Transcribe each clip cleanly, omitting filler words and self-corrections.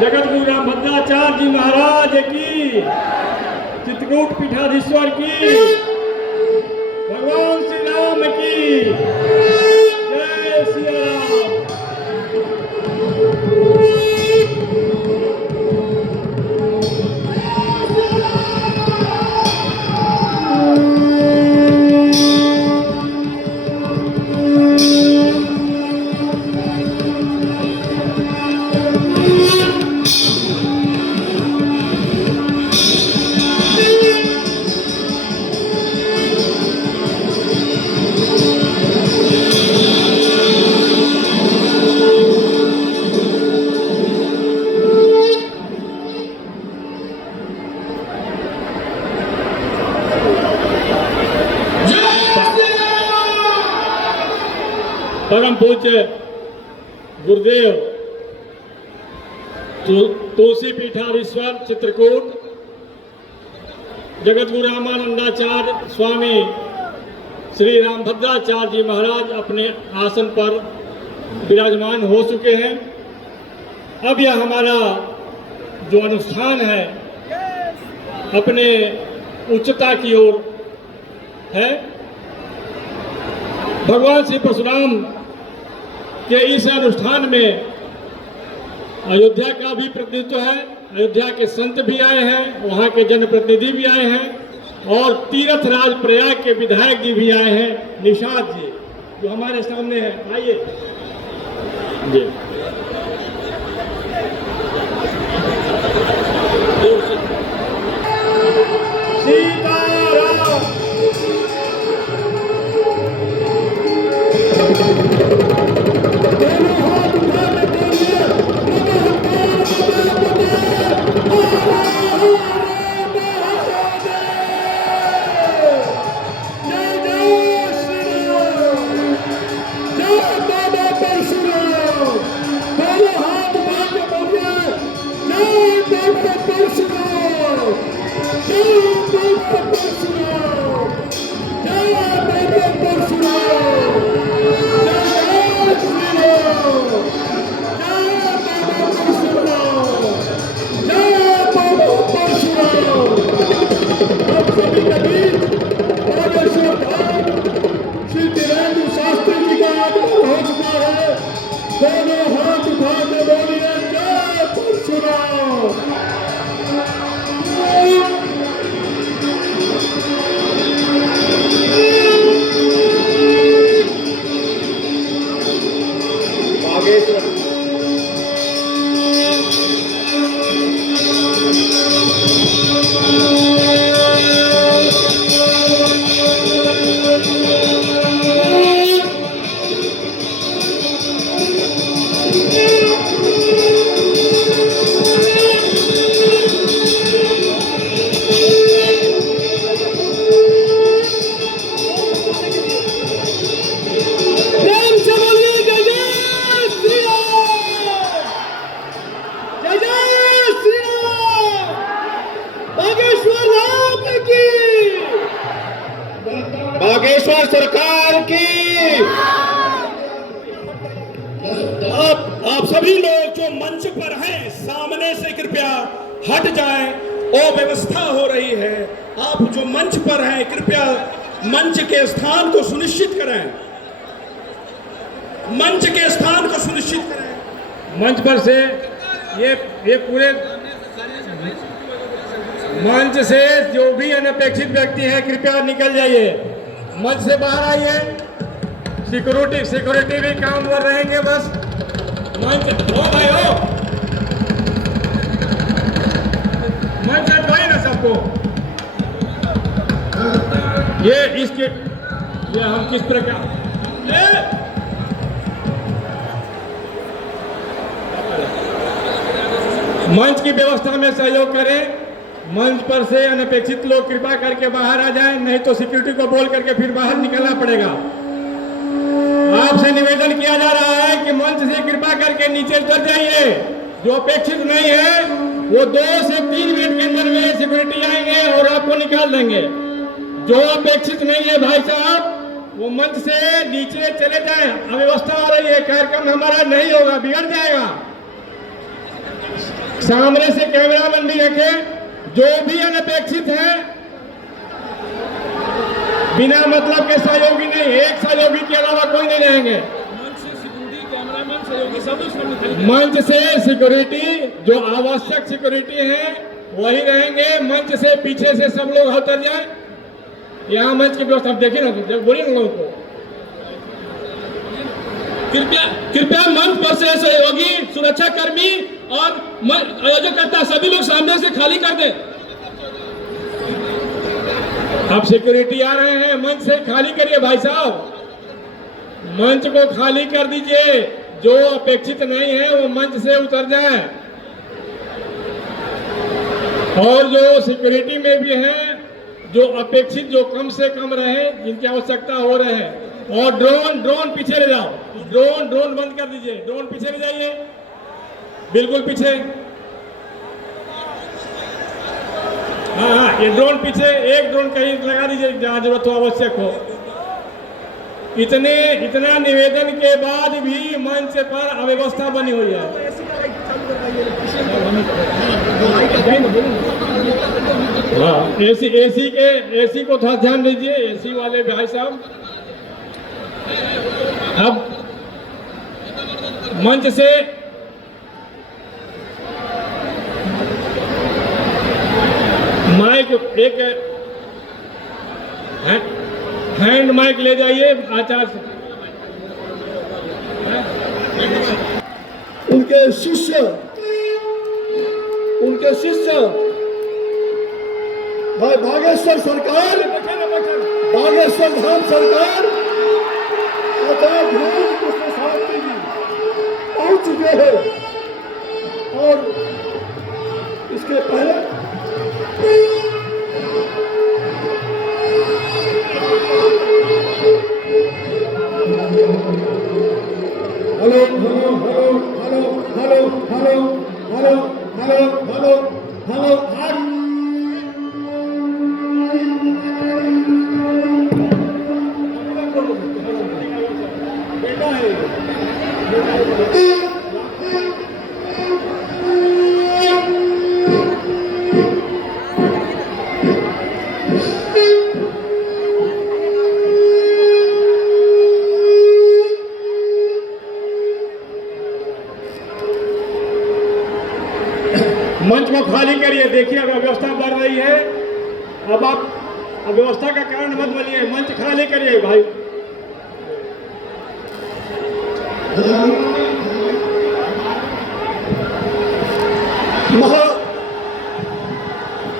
जगत गुरु रामभद्राचार्य जी महाराज की, चित्रकूट पीठाधीश्वर की, भगवान श्री राम की जय सिया राम। परम पूज्य गुरुदेव तुलसी पीठाधीश्वर चित्रकूट जगत गुरु रामानंदाचार्य स्वामी श्री रामभद्राचार्य जी महाराज अपने आसन पर विराजमान हो चुके हैं। अब यह हमारा जो अनुष्ठान है अपने उच्चता की ओर है। भगवान श्री परशुराम के इस अनुष्ठान में अयोध्या का भी प्रतिनिधित्व है, अयोध्या के संत भी आए हैं, वहाँ के जनप्रतिनिधि भी आए हैं और तीर्थ राज प्रयाग के विधायक जी भी आए हैं, निषाद जी जो हमारे सामने है। आइए जी। बागेश्वर सरकार की। आप सभी लोग जो मंच पर हैं सामने से कृपया हट जाएं, अव्यवस्था हो रही है। आप जो मंच पर हैं कृपया मंच के स्थान को सुनिश्चित करें, मंच के स्थान को सुनिश्चित करें। मंच पर से ये पूरे मंच से जो भी अनपेक्षित व्यक्ति है कृपया निकल जाइए, मंच से बाहर आइए। सिक्योरिटी भी काम कर रहेंगे बस। मंच हो भाई हो, मंच हटवाइए ना सबको। ये हम किस प्रकार मंच की व्यवस्था में सहयोग करें। मंच पर से अनपेक्षित लोग कृपा करके बाहर आ जाएं, नहीं तो सिक्योरिटी को बोल करके फिर बाहर निकलना पड़ेगा। आपसे निवेदन किया जा रहा है कि मंच से कृपा करके नीचे उतर जाइए। जो अपेक्षित नहीं है वो 2 से 3 मिनट के अंदर में सिक्योरिटी आएंगे और आपको निकाल देंगे। जो अपेक्षित नहीं है भाई साहब वो मंच से नीचे चले जाएं। अव्यवस्था हो रही है, कार्यक्रम हमारा नहीं होगा, बिगड़ जाएगा। सामने से कैमरामैन भी रखे, जो भी अनपेक्षित है बिना मतलब के सहयोगी नहीं, एक सहयोगी के अलावा कोई नहीं रहेंगे। मंच से सिक्योरिटी जो आवश्यक सिक्योरिटी है वही रहेंगे। मंच से पीछे से सब लोग उतर जाए। यहाँ मंच की व्यवस्था देखिए ना, बोलिए ना लोगों को। कृपया मंच पर से सहयोगी, सुरक्षा कर्मी और आयोजकर्ता सभी लोग सामने से खाली कर दें। अब सिक्योरिटी आ रहे हैं, मंच से खाली करिए भाई साहब, मंच को खाली कर दीजिए। जो अपेक्षित नहीं है वो मंच से उतर जाए। और जो सिक्योरिटी में भी हैं, जो अपेक्षित, जो कम से कम रहे, जिनकी आवश्यकता हो रहे हैं। और ड्रोन पीछे ले जाओ, ड्रोन बंद कर दीजिए, ड्रोन पीछे ले जाइए, बिल्कुल पीछे। हाँ, ये ड्रोन पीछे, एक ड्रोन कहीं लगा दीजिए जहां जरूरत हो, आवश्यक हो। इतना निवेदन के बाद भी मंच पर अव्यवस्था बनी हुई है। हाँ, एसी को थोड़ा ध्यान दीजिए, एसी वाले भाई साहब। अब मंच से माइक, एक हैंड माइक ले जाइए आचार्य। उनके शिष्य भाई बागेश्वर सरकार, बागेश्वर धाम सरकार आचार्य ध्रुव कृष्ण शास्त्री जी पहुंच चुके हैं। और इसके पहले hello hello hello hello hello hello hello hello hello hello बेटा है। मंच को खाली करिए। देखिए अब व्यवस्था बढ़ रही है। अब आप अव्यवस्था का कारण मत बनिए, मंच खाली करिए भाई।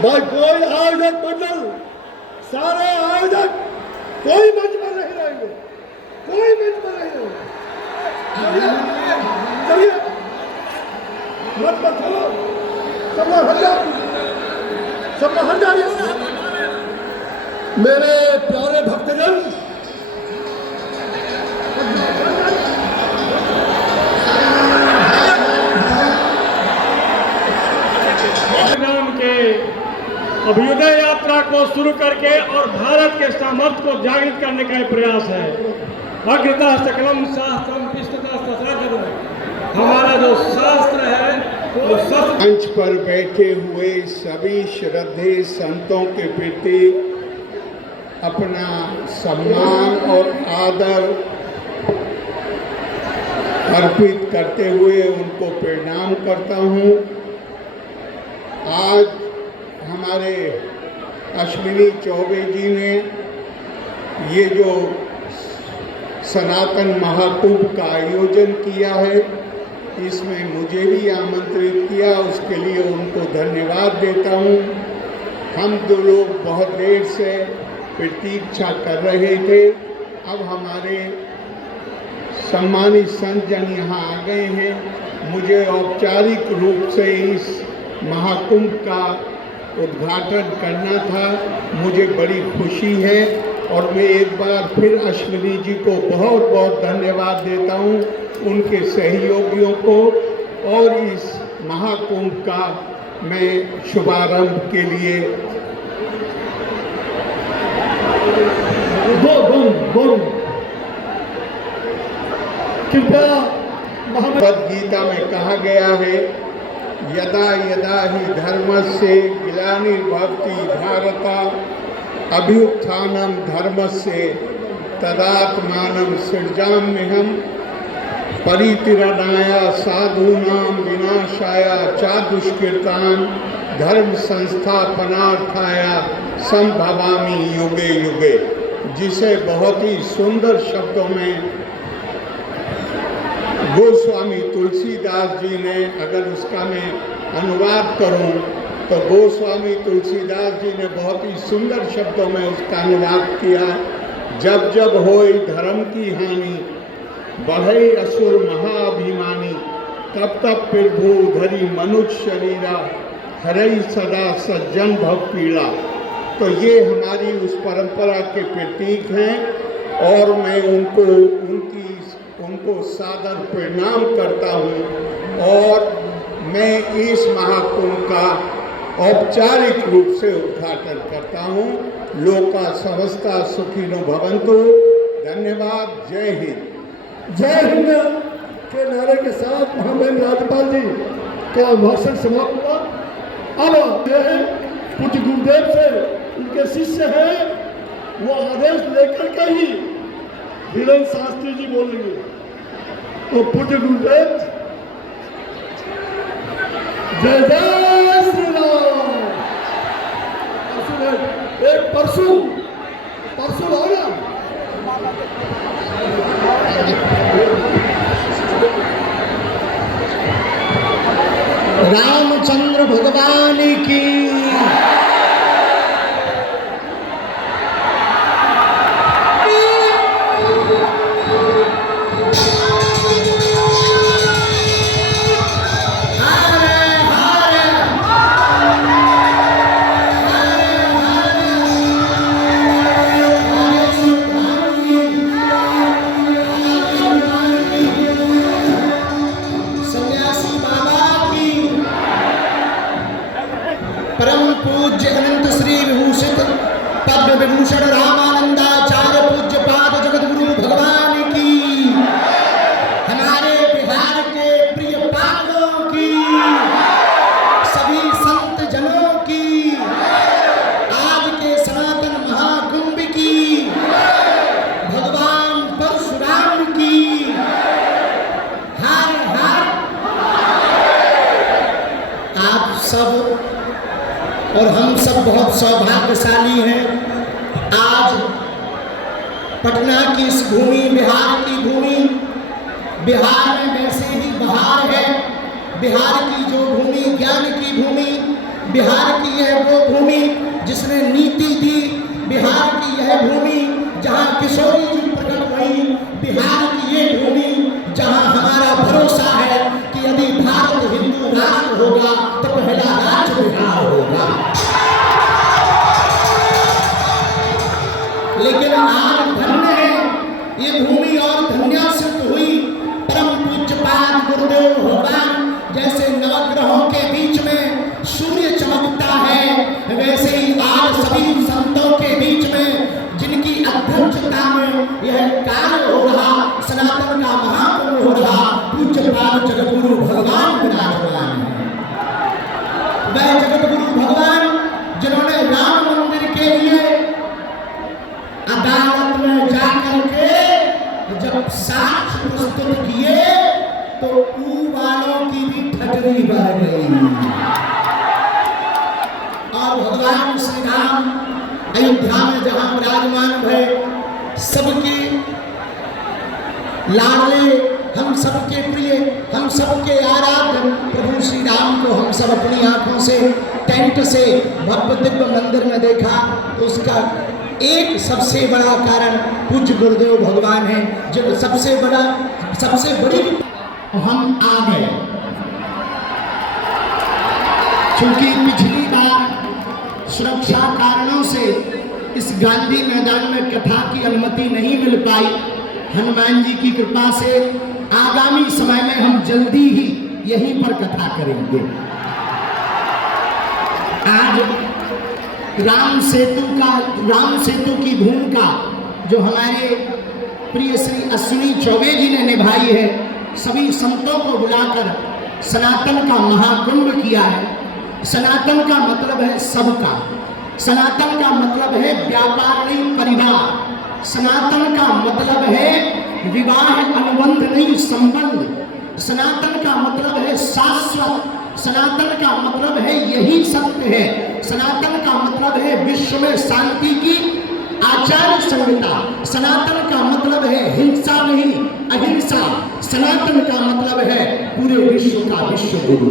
भाई कोई आयोजक मंडल, सारे आयोजक कोई मंच पर नहीं रहेंगे, कोई मंच पर नहीं रहेंगे। चलिए मत पर चलो, सब लोग हट जाओ, सब लोग हट जाइए। मेरे प्यारे भक्तजन, नाम के अभ्युदय यात्रा को शुरू करके और भारत के सामर्थ्य को जागृत करने का प्रयास है। अग्रता सकलम शास्त्रम पिष्टता ससागर, हमारा जो शास्त्र है वो मंच पर बैठे हुए सभी श्रद्धेय संतों के प्रति अपना सम्मान और आदर अर्पित करते हुए उनको प्रणाम करता हूँ। आज हमारे अश्विनी चौबे जी ने ये जो सनातन महाकुंभ का आयोजन किया है, इसमें मुझे भी आमंत्रित किया, उसके लिए उनको धन्यवाद देता हूँ। हम दो लोग बहुत देर से प्रतीक्षा कर रहे थे। अब हमारे सम्मानित संतजन यहाँ आ गए हैं। मुझे औपचारिक रूप से इस महाकुंभ का उद्घाटन करना था। मुझे बड़ी खुशी है और मैं एक बार फिर अश्विनी जी को बहुत बहुत धन्यवाद देता हूँ, उनके सहयोगियों को, और इस महाकुंभ का मैं शुभारंभ के लिए कृपया भगवद गीता में कहा गया है यदा यदा हि धर्मस्य ग्लानिर्भवति भारत अभ्युत्थानं धर्मस्य तदात्मानं सृजाम्यहम् परित्राणाय साधूनां विनाशाय च दुष्कृतां धर्म संस्थापनार्थाय संभवामि युगे युगे, जिसे बहुत ही सुंदर शब्दों में गोस्वामी तुलसीदास जी ने, अगर उसका मैं अनुवाद करूं तो गोस्वामी तुलसीदास जी ने बहुत ही सुंदर शब्दों में उसका अनुवाद किया। जब जब होई धर्म की हानि, बढ़े असुर महाअभिमानी, तब तब प्रभु धरी मनुष्य शरीरा, हरई सदा सज्जन भव पीड़ा। तो ये हमारी उस परंपरा के प्रतीक हैं और मैं उनको सादर प्रणाम करता हूँ और मैं इस महाकुंभ का औपचारिक रूप से उद्घाटन करता हूँ। लोका समस्ता सुखिनो भवन्तु। धन्यवाद। जय हिंद। जय हिंद के नारे के साथ महामहिम राज्यपाल जी का भाषण समाप्त हुआ। अब यह पूज्य गुरुदेव से उनके शिष्य हैं, वो आदेश लेकर के ही धीरेन्द्र शास्त्री जी बोलेंगे। तो पूज्य गुरुदेव, जय जय श्री राम। एक परसों होगा रामचंद्र भगवान की। परम पूज्य अनंत श्री विभूषित पद्म विभूषण रामानंदाचार्य पूज्य पाद जगतगुरु भगवान की, हमारे बिहार के प्रिय पावनों की, सभी संत जनों की, आज के सनातन महाकुंभ की, भगवान परशुराम की हर हर। आप सब और हम सब बहुत सौभाग्यशाली हैं। आज पटना की इस भूमि, बिहार की भूमि, बिहार में वैसे ही बहार है। बिहार की जो भूमि, ज्ञान की भूमि, बिहार की यह वो भूमि जिसने नीति दी, बिहार की यह भूमि जहाँ किशोरी जी प्रकट हुई, बिहार की ये भूमि जहाँ हमारा भरोसा है कि यदि भारत हिंदू राष्ट्र होगा तो पहला राज्य बिहार होगा। लेकिन आज धन्य है ये भूमि और धन्य सिद्ध हुई। परम पूज्यपाद गुरुदेव भगवान जैसे नवग्रहों के बीच में सूर्य चमकता है, वैसे ही आज सभी संतों के बीच में जिनकी अध्यक्षता में यह कार्य हो रहा, सनातन का महाकुंभ हो रहा, पूज्यपाद जगतगुरु भगवान विराजमान है। वह जगतगुरु भगवान जिन्होंने राम मंदिर के लिए अदालत में जाकर के जब साक्ष्य प्रस्तुत किए तो ऊ वालों की भी ठटरी बह गई और भगवान श्री राम अयोध्या में जहां विराजमान हुए, सबके लाडले, हम सबके प्रिय, हम सबके आराध्य प्रभु श्री राम को हम सब अपनी आंखों से टेंट से भव्य दिव्य मंदिर में देखा। तो उसका एक सबसे बड़ा कारण पूज्य गुरुदेव भगवान है, जो सबसे बड़ी हम आ गए। क्योंकि पिछली बार सुरक्षा कारणों से इस गांधी मैदान में कथा की अनुमति नहीं मिल पाई। हनुमान जी की कृपा से आगामी समय में हम जल्दी ही यहीं पर कथा करेंगे। आज राम सेतु की भूमिका जो हमारे प्रिय श्री अश्विनी चौबे जी ने निभाई है, सभी संतों को बुलाकर सनातन का महाकुंभ किया है। सनातन का मतलब है सबका, सनातन का मतलब है व्यापार नहीं परिवार, सनातन का मतलब है विवाह अनुबंध नहीं संबंध, सनातन का मतलब है शाश्वत, सनातन का मतलब है यही सत्य है, सनातन का मतलब है विश्व में शांति की आचार संहिता, सनातन का मतलब है हिंसा नहीं अहिंसा, सनातन का मतलब है पूरे विश्व का विश्व गुरु।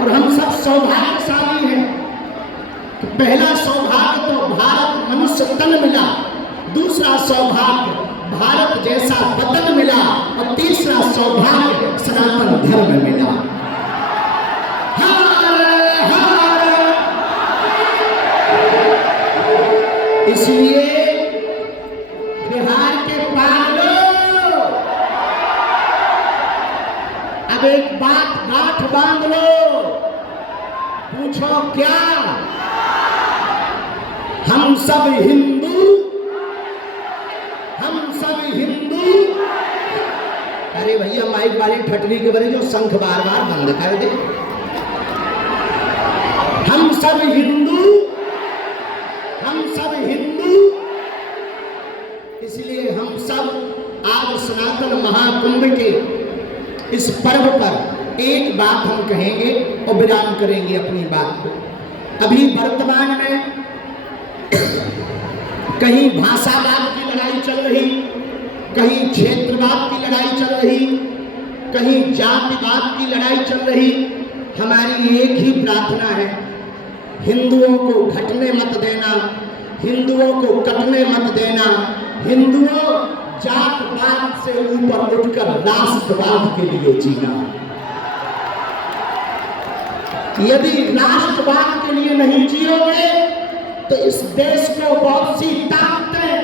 और हम सब सौभाग्यशाली हैं। तो पहला सौभाग्य तो भारत मनुष्य तन मिला, दूसरा सौभाग्य भारत जैसा वतन मिला, और तीसरा सौभाग्य सनातन धर्म मिला। इसलिए बिहार के पागलों, अब एक बात गांठ बांध लो, पूछो क्या? हम सब हिंदू, हम सब हिंदू। अरे भैया माइक वाली ठटनी के बड़े जो शंख बार बार बंद कर दे। हम सब हिंदू, हम सब हिंदू। इसलिए हम सब आज सनातन महाकुंभ के इस पर्व पर एक बात हम कहेंगे और विराम करेंगे अपनी बात को। अभी वर्तमान में कहीं भाषावाद की लड़ाई चल रही, कहीं क्षेत्रवाद की लड़ाई चल रही, कहीं जातिवाद की लड़ाई चल रही। हमारी एक ही प्रार्थना है, हिंदुओं को घटने मत देना, हिंदुओं को कटने मत देना। हिंदुओं जातवाद से ऊपर उठकर राष्ट्रवाद के लिए जीना। यदि राष्ट्रवाद के लिए नहीं जियोगे तो इस देश को बहुत सी ताकतें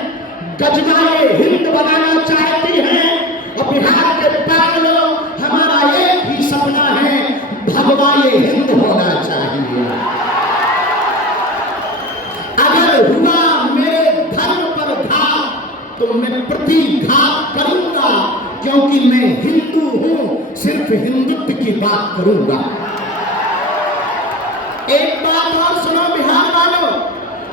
गजवाए हिंद बनाना चाहती हैं। और बिहार के पागलों, हमारा एक ही सपना है, भगवाए हिंद होना चाहिए। अगर हुआ मेरे धर्म पर घात तो मैं प्रतिघात करूंगा, क्योंकि मैं हिंदू हूं, सिर्फ हिंदुत्व की बात करूंगा। एक बात और सुनो बिहार वालों,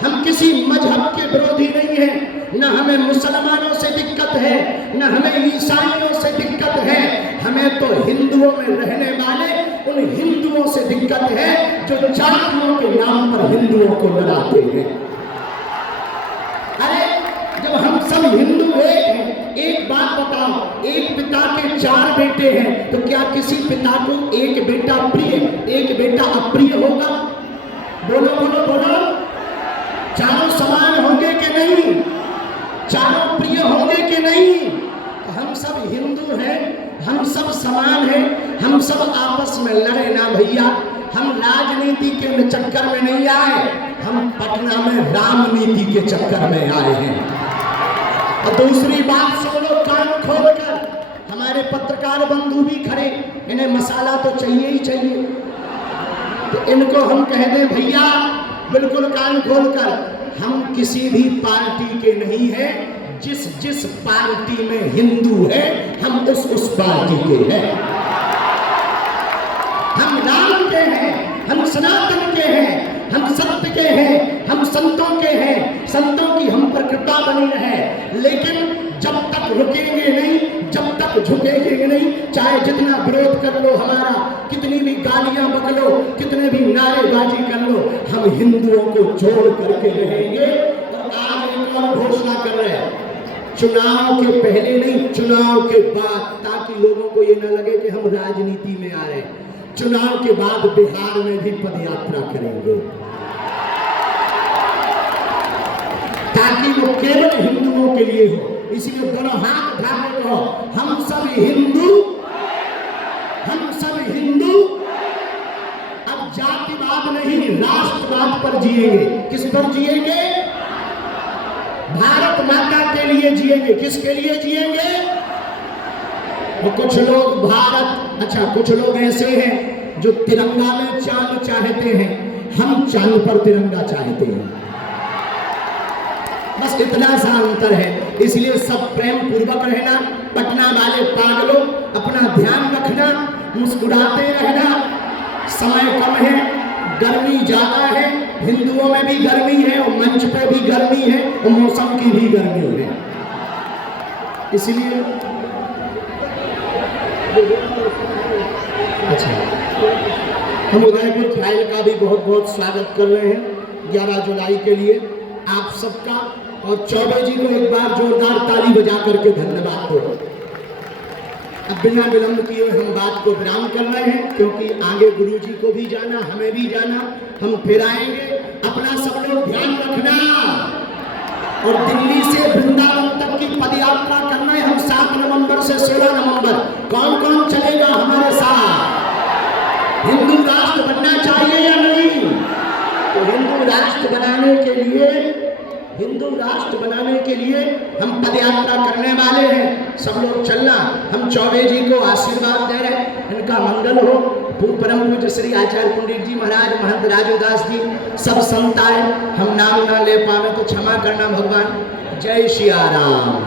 हम किसी मजहब के विरोधी नहीं हैं, न हमें मुसलमानों से दिक्कत है, न हमें ईसाइयों से दिक्कत है। हमें तो हिंदुओं में रहने वाले उन हिंदुओं से दिक्कत है जो जातियों के नाम पर हिंदुओं को लड़ाते हैं। अरे जब हम सब हिंदू एक हैं, एक बात बताओ, एक पिता के 4 बेटे हैं, तो क्या किसी पिता को एक बेटा प्रिय, एक बेटा अप्रिय होगा? बोलो बोलो बोलो। चारों समान होंगे कि नहीं? चारों प्रिय होंगे कि नहीं? तो हम सब हिंदू हैं, हम सब समान हैं, हम सब आपस में लड़े ना भैया। हम राजनीति के चक्कर में नहीं आए, हम पटना में रामनीति के चक्कर में आए हैं। और दूसरी बात सुनो कान खोलकर, हमारे पत्रकार बंधु भी खड़े, इन्हें मसाला तो चाहिए ही चाहिए। तो इनको हम कह दें भैया बिल्कुल कान खोलकर, हम किसी भी पार्टी के नहीं हैं, जिस जिस पार्टी में हिंदू है हम उस पार्टी के हैं। हम राम के हैं, हम सनातन के हैं, हम सत्य के हैं, हम संतों के हैं, संतों की हम पर कृपा बनी रहे। लेकिन जब तक रुकेंगे नहीं, जब तक झुकेंगे नहीं, चाहे जितना विरोध कर लो हमारा, कितनी भी गालियां बकलो, कितने भी नारेबाजी कर लो, हम हिंदुओं को जोड़ करके रहेंगे। और आज एक और घोषणा कर रहे हैं, चुनाव के पहले नहीं, चुनाव के बाद, ताकि लोगों को ये न लगे कि हम राजनीति में आ रहे हैं। चुनाव के बाद बिहार में भी पदयात्रा करेंगे, ताकि वो केवल हिंदुओं के लिए हो। इसलिए दोनों हाथ उठा के कहो, हम सब हिंदू, हम सब हिंदू। अब जातिवाद नहीं, राष्ट्रवाद पर जिएंगे। किस पर जिएंगे? भारत माता के लिए जिएंगे। किसके लिए जिएंगे? और कुछ लोग भारत, अच्छा कुछ लोग ऐसे हैं जो तिरंगा में चांद चाहते हैं, हम चांद पर तिरंगा चाहते हैं। बस इतना सा अंतर है। इसलिए सब प्रेम पूर्वक रहना। पटना वाले पागलों अपना ध्यान रखना, मुस्कुराते रहना। समय कम है, गर्मी ज्यादा है, हिंदुओं में भी गर्मी है और मंच पे भी गर्मी है और मौसम की भी गर्मी है। इसलिए अच्छा, हम उदयपुर फाइल का भी बहुत बहुत स्वागत कर रहे हैं 11 जुलाई के लिए आप सबका। और चौबे जी को एक बार जोरदार ताली बजा करके धन्यवाद दो। अब बिना विलंब किए हम बात को विराम कर रहे हैं, क्योंकि आगे गुरु जी को भी जाना, हमें भी जाना, हम फिर आएंगे। अपना सब लोग ध्यान रखना। और दिल्ली से वृंदावन तक की पदयात्रा करना है हम 7 नवंबर से 16 नवंबर। कौन कौन चलेगा हमारे साथ? हिंदू राष्ट्र बनना चाहिए या नहीं? तो हिंदू राष्ट्र बनाने के लिए हम पदयात्रा करने वाले हैं। सब लोग चलना। हम चौबे जी को आशीर्वाद दे रहे हैं, इनका मंगल हो। परम पूज्य श्री आचार्य पंडित जी महाराज, महंत राजूदास जी, सब संत आए। हम नाम ना ले पावे तो क्षमा करना भगवान। जय सिया राम।